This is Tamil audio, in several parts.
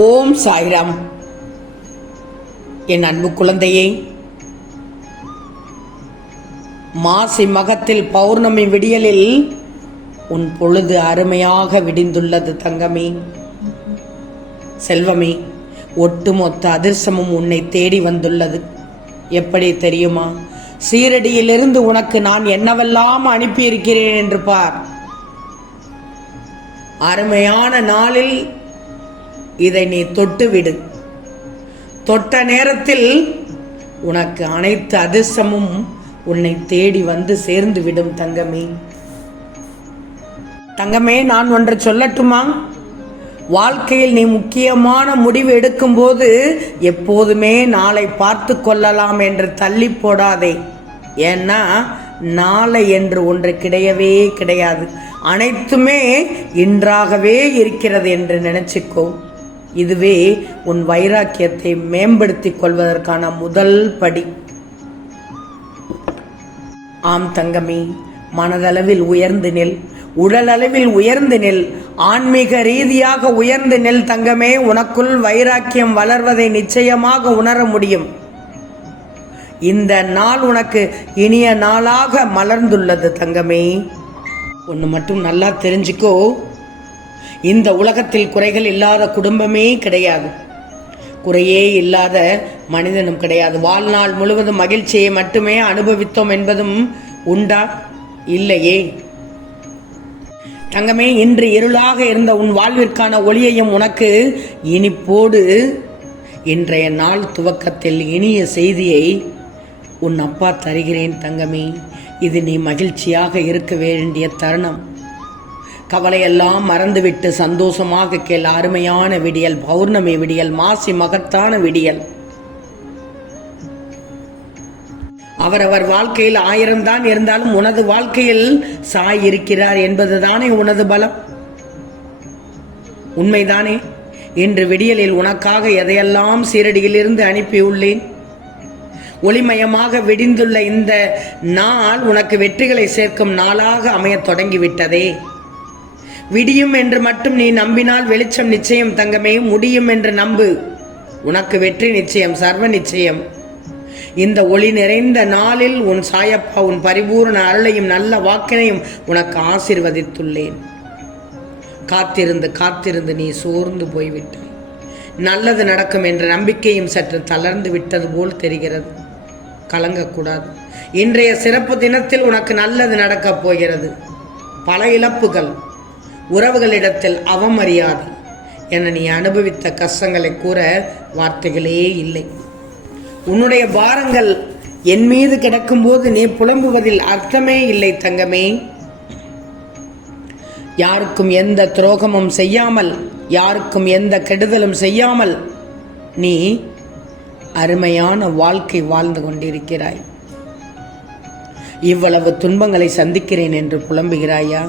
ஓம் சாய்ராம். என் அன்பு குழந்தையே, மாசி மகத்தில் பௌர்ணமி விடியலில் உன் பொழுது அருமையாக விடிந்துள்ளது தங்கமே. செல்வமே, ஒட்டுமொத்த அதிர்ஷ்டமும் உன்னை தேடி வந்துள்ளது. எப்படி தெரியுமா? சீரடியிலிருந்து உனக்கு நான் என்னவெல்லாம் அனுப்பியிருக்கிறேன் என்று பார். அருமையான நாளில் இதை நீ தொட்டுவிடு. தொட்ட நேரத்தில் உனக்கு அனைத்து அதிர்ஷ்டமும் உன்னை தேடி வந்து சேர்ந்து விடும் தங்கமே. தங்கமே, நான் ஒன்று சொல்லட்டுமா? வாழ்க்கையில் நீ முக்கியமான முடிவு எடுக்கும் போது எப்போதுமே நாளை பார்த்து கொள்ளலாம் என்று தள்ளி போடாதே. ஏன்னா நாளை என்று ஒன்று கிடையவே கிடையாது. அனைத்துமே இன்றாகவே இருக்கிறது என்று நினைச்சுக்கோ. இதுவே உன் வைராக்கியத்தை மேம்படுத்திக் கொள்வதற்கான முதல் படி. ஆம் தங்கமே, மனதளவில் உயர்ந்து நெல், உடலளவில் உயர்ந்து நெல், ஆன்மீக ரீதியாக உயர்ந்து நெல் தங்கமே. உனக்குள் வைராக்கியம் வளர்வதை நிச்சயமாக உணர முடியும். இந்த நாள் உனக்கு இனிய நாளாக மலர்ந்துள்ளது தங்கமே. ஒன்று மட்டும் நல்லா தெரிஞ்சுக்கோ, இந்த உலகத்தில் குறைகள் இல்லாத குடும்பமே கிடையாது, குறையே இல்லாத மனிதனும் கிடையாது. வாழ்நாள் முழுவதும் மகிழ்ச்சியை மட்டுமே அனுபவித்தோம் என்பதும் உண்டா? இல்லையே தங்கமே. இன்று இருளாக இருந்த உன் வாழ்விற்கான ஒளியையும் உனக்கு இனிப்போடு இன்றைய நாள் துவக்கத்தில் இனிய செய்தியை உன் அப்பா தருகிறேன் தங்கமே. இது நீ மகிழ்ச்சியாக இருக்க வேண்டிய தருணம். கவலையெல்லாம் மறந்துவிட்டு சந்தோஷமாக கேள். அருமையான விடியல், பௌர்ணமி விடியல், மாசி மகத்தான விடியல். அவரவர் வாழ்க்கையில் 1000 தான் இருந்தாலும் உனது வாழ்க்கையில் சாய் இருக்கிறார் என்பதுதானே உனது பலம். உண்மைதானே? இன்று விடியலில் உனக்காக எதையெல்லாம் சீரடியிலிருந்து அனுப்பியுள்ளேன். ஒளிமயமாக விடிந்துள்ள இந்த நாள் உனக்கு வெற்றிகளை சேர்க்கும் நாளாக அமையத் தொடங்கிவிட்டதே. விடியும் என்று மட்டும் நீ நம்பினால் வெளிச்சம் நிச்சயம் தங்கமே. முடியும் என்று நம்பு, உனக்கு வெற்றி நிச்சயம், சர்வ நிச்சயம். இந்த ஒளி நிறைந்த நாளில் உன் சாயப்பா உன் பரிபூர்ண அருளையும் நல்ல வாக்கினையும் உனக்கு ஆசீர்வதித்துள்ளேன். காத்திருந்து காத்திருந்து நீ சோர்ந்து போய்விட்டாய். நல்லது நடக்கும் என்ற நம்பிக்கையும் சற்று தளர்ந்து விட்டது போல் தெரிகிறது. கலங்கக்கூடாது. இன்றைய சிறப்பு தினத்தில் உனக்கு நல்லது நடக்கப் போகிறது. பல இழப்புகள், உறவுகளிடத்தில் அவமரியாதை என நீ அனுபவித்த கஷ்டங்களை கூற வார்த்தைகளே இல்லை. உன்னுடைய பாரங்கள் என் மீது கிடக்கும் போது நீ புலம்புவதில் அர்த்தமே இல்லை தங்கமே. யாருக்கும் எந்த துரோகமும் செய்யாமல், யாருக்கும் எந்த கெடுதலும் செய்யாமல் நீ அருமையான வாழ்க்கை வாழ்ந்து கொண்டிருக்கிறாய். இவ்வளவு துன்பங்களை சந்திக்கிறேன் என்று புலம்புகிறாயா?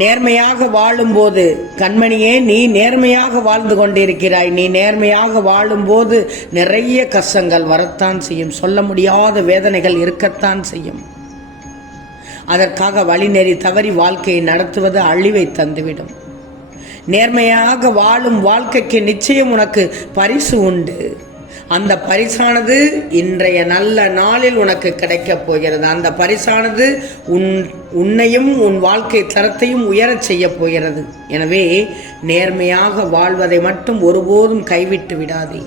நேர்மையாக வாழும்போது கண்மணியே, நீ நேர்மையாக வாழ்ந்து கொண்டிருக்கிறாய். நீ நேர்மையாக வாழும்போது நிறைய கஷ்டங்கள் வரத்தான் செய்யும். சொல்ல முடியாத வேதனைகள் இருக்கத்தான் செய்யும். அதற்காக வழிநெறி தவறி வாழ்க்கையை நடத்துவது அழிவை தந்துவிடும். நேர்மையாக வாழும் வாழ்க்கைக்கு நிச்சயம் உனக்கு பரிசு உண்டு. அந்த பரிசானது இன்றைய நல்ல நாளில் உனக்கு கிடைக்கப் போகிறது. அந்த பரிசானது உன்னையும் உன் வாழ்க்கை தரத்தையும் உயரச் செய்ய போகிறது. எனவே நேர்மையாக வாழ்வதை மட்டும் ஒருபோதும் கைவிட்டு விடாதே.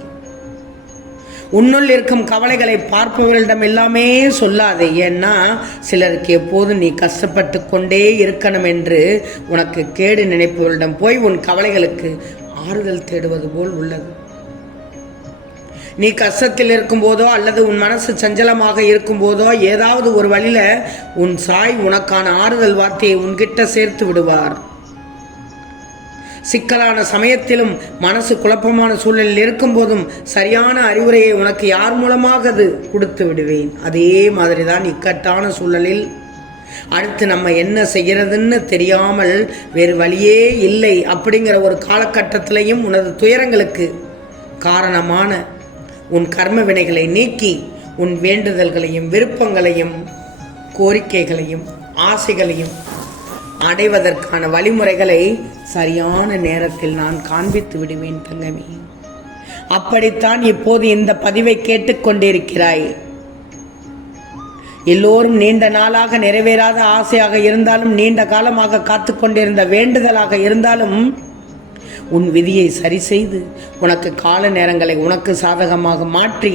உன்னுள் இருக்கும் கவலைகளை பார்ப்பவர்களிடம் எல்லாமே சொல்லாதே. ஏன்னா சிலருக்கு எப்போதும் நீ கஷ்டப்பட்டு கொண்டே இருக்கணும் என்று உனக்கு கேடு நினைப்பவர்களிடம் போய் உன் கவலைகளுக்கு ஆறுதல் தேடுவது போல் உள்ளது. நீ கஷ்டத்தில் இருக்கும் போதோ அல்லது உன் மனசு சஞ்சலமாக இருக்கும் போதோ ஏதாவது ஒரு வழியில உன் சாய் உனக்கான ஆறுதல் வார்த்தையை உன்கிட்ட சேர்த்து விடுவார். சிக்கலான சமயத்திலும் மனசு குழப்பமான சூழலில் இருக்கும் போதும் சரியான அறிவுரையை உனக்கு யார் மூலமாக அது கொடுத்து விடுவேன். அதே மாதிரிதான் இக்கட்டான சூழலில் அடுத்து நம்ம என்ன செய்கிறதுன்னு தெரியாமல் வேறு வழியே இல்லை அப்படிங்கிற ஒரு காலகட்டத்திலையும் உனது துயரங்களுக்கு காரணமான உன் கர்ம வினைகளை நீக்கி உன் வேண்டுதல்களையும் விருப்பங்களையும் கோரிக்கைகளையும் ஆசைகளையும் அடைவதற்கான வழிமுறைகளை சரியான நேரத்தில் நான் காண்பித்து விடுவேன் தங்கமே. அப்படித்தான் இப்போது இந்த பதிவை கேட்டுக்கொண்டிருக்கிறாய். எல்லோரும் நீண்ட நாளாக நிறைவேறாத ஆசையாக இருந்தாலும், நீண்ட காலமாக காத்து கொண்டிருந்த வேண்டுதலாக இருந்தாலும், உன் விதியை சரி செய்து உனக்கு கால நேரங்களை உனக்கு சாதகமாக மாற்றி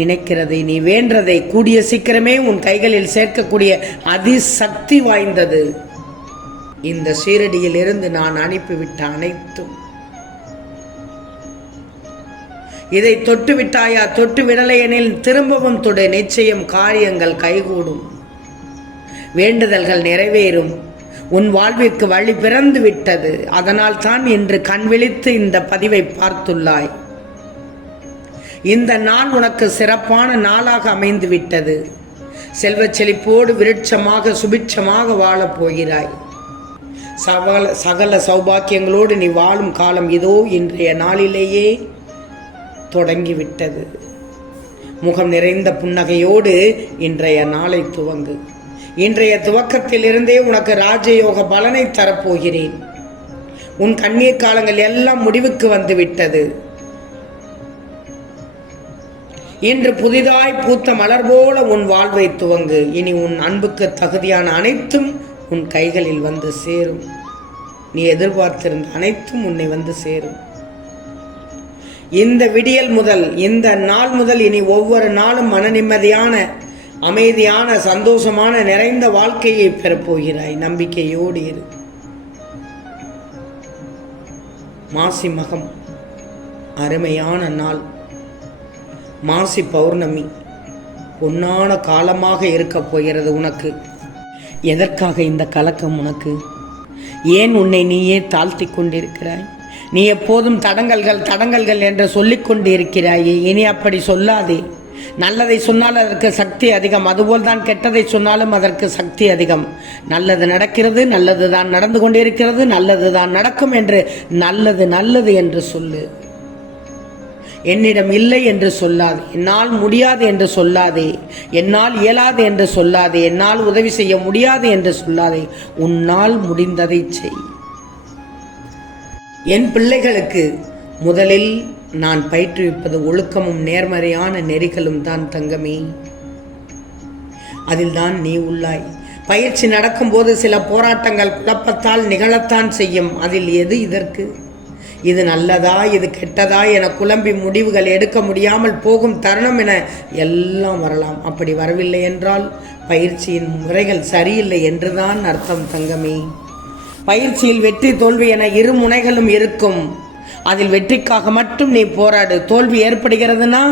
நினைக்கிறதை, நீ வேண்டதை கூடிய சீக்கிரமே உன் கைகளில் சேர்க்கக்கூடிய அதிசக்தி வாய்ந்தது இந்த சீரடியில் இருந்து நான் அனுப்பிவிட்ட அனைத்தும். இதை தொட்டு விட்டாயா? தொட்டு விடலையெனில் திரும்பவும் தொடு. நிச்சயம் காரியங்கள் கைகூடும், வேண்டுதல்கள் நிறைவேறும். உன் வாழ்விற்கு வழி பிறந்து விட்டது. அதனால் தான் இன்று கண் விழித்து இந்த பதிவை பார்த்துள்ளாய். இந்த நாள் உனக்கு சிறப்பான நாளாக அமைந்து விட்டது. செல்வச் செழிப்போடு விருட்சமாக சுபிட்சமாக வாழப் போகிறாய். சகல சௌபாக்கியங்களோடு நீ வாழும் காலம் இதோ இன்றைய நாளிலேயே தொடங்கிவிட்டது. முகம் நிறைந்த புன்னகையோடு இன்றைய நாளை துவங்கு. இன்றைய துவக்கத்தில் இருந்தே உனக்கு ராஜயோக பலனை தரப்போகிறேன். உன் கண்ணீர் காலங்கள் எல்லாம் முடிவுக்கு வந்து விட்டது. இன்று புதிதாய் பூத்த மலர் போல உன் வாழ்வை துவங்கு. இனி உன் அன்புக்கு தகுதியான அனைத்தும் உன் கைகளில் வந்து சேரும். நீ எதிர்பார்த்திருந்த அனைத்தும் உன்னை வந்து சேரும். இந்த விடியல் முதல், இந்த நாள் முதல் இனி ஒவ்வொரு நாளும் மன நிம்மதியான, அமைதியான, சந்தோஷமான, நிறைந்த வாழ்க்கையை பெறப்போகிறாய். நம்பிக்கையோடு இரு. மாசி மகம் அருமையான நாள். மாசி பௌர்ணமி பொன்னான காலமாக இருக்கப் போகிறது உனக்கு. எதற்காக இந்த கலக்கம் உனக்கு? ஏன் உன்னை நீயே தாழ்த்தி கொண்டிருக்கிறாய்? நீ எப்போதும் தடங்கல்கள் என்று சொல்லிக் கொண்டிருக்கிறாயே. இனி அப்படி சொல்லாதே. நல்லதை சொன்னால் அதற்கு சக்தி அதிகம், அதுபோல் தான் கெட்டதை சொன்னாலும் அதற்கு சக்தி அதிகம். நல்லது நடக்கிறது, நல்லது தான் நடந்து கொண்டிருக்கிறது, நல்லது தான் நடக்கும் என்று நல்லது என்று சொல்லு. என்னிடம் இல்லை என்று சொல்லாதே, என்னால் முடியாது என்று சொல்லாதே, என்னால் இயலாது என்று சொல்லாதே, என்னால் உதவி செய்ய முடியாது என்று சொல்லாதே. உன்னால் முடிந்ததை செய். என் பிள்ளைகளுக்கு முதலில் நான் பயிற்றுவிப்பது ஒழுக்கமும் நேர்மறையான நெறிகளும் தான் தங்கமே. அதில் தான் நீ உள்ளாய். பயிற்சி நடக்கும்போது சில போராட்டங்கள் குழப்பத்தால் நிகழத்தான் செய்யும். அதில் எது இதற்கு? இது நல்லதா, இது கெட்டதா என குழம்பி முடிவுகள் எடுக்க முடியாமல் போகும் தருணம் என எல்லாம் வரலாம். அப்படி வரவில்லை என்றால் பயிற்சியின் முறைகள் சரியில்லை என்றுதான் அர்த்தம் தங்கமே. பயிற்சியில் வெற்றி தோல்வி என இரு முனைகளும் இருக்கும். அதில் வெற்றிக்காக மட்டும் நீ போராடு. தோல்வி ஏற்படுகிறதுனா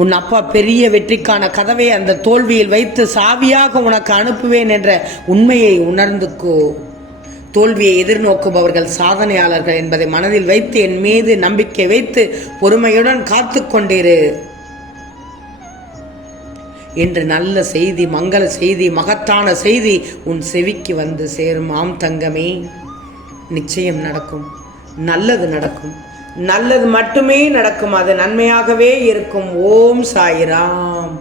உன் அப்பா பெரிய வெற்றிக்கான கதவை அந்த தோல்வியில் வைத்து சாவியாக உனக்கு அனுப்புவேன் என்ற உண்மையை உணர்ந்துக்கோ. தோல்வியை எதிர்நோக்குபவர்கள் சாதனையாளர்கள் என்பதை மனதில் வைத்து என் மீது நம்பிக்கை வைத்து பொறுமையுடன் காத்து கொண்டிரு. இன்று நல்ல செய்தி, மங்கள செய்தி, மகத்தான செய்தி உன் செவிக்கு வந்து சேரும். ஆம் தங்கமே, நிச்சயம் நடக்கும். நல்லது நடக்கும். நல்லது மட்டுமே நடக்கும். அது நன்மையாகவே இருக்கும். ஓம் சாய்ராம்.